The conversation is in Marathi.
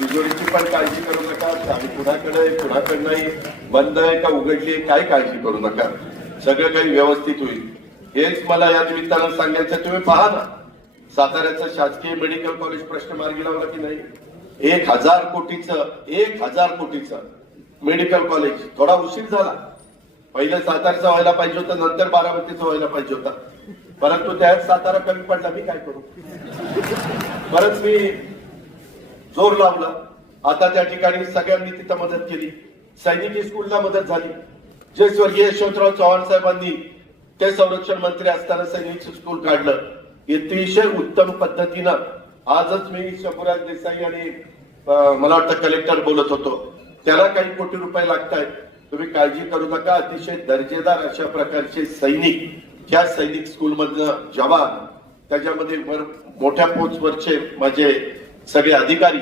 तिजोरीची पण काळजी करू नका, चावी पुढाकडे बंद आहे का उघडली आहे काय काळजी करू नका, सगळं काही व्यवस्थित होईल. हेच मला या निमित्तानं सांगायचं. तुम्ही पहा ना, साताऱ्याचं शासकीय मेडिकल कॉलेज प्रश्न मार्गी लावला की नाही? 1,000 कोटीचं मेडिकल कॉलेज. थोडा उशीर झाला, पहिले सातारचा व्हायला पाहिजे होता, नंतर बारामतीचा व्हायला पाहिजे होता, परंतु त्यात सातारा कमी पडला. मी काय करू, बरंच मी जोर लावला. आता त्या ठिकाणी सगळ्यांनी तिथं मदत केली. सैनिकी स्कूलला मदत झाली. जे स्वर्गीय यशवंतराव चव्हाण साहेबांनी ते संरक्षण मंत्री असताना सैनिक स्कूल काढलं, अतिशय उत्तम पद्धतीनं. आजच मी शंभूराज देसाई आणि मला वाटतं कलेक्टर बोलत होतो, त्याला काही कोटी रुपये लागतायत. तुम्ही काळजी करू नका. अतिशय दर्जेदार अशा प्रकारचे सैनिक त्या सैनिक स्कूल मधनं जवान, त्याच्यामध्ये मोठ्या पोस्टवरचे माझे सगळे अधिकारी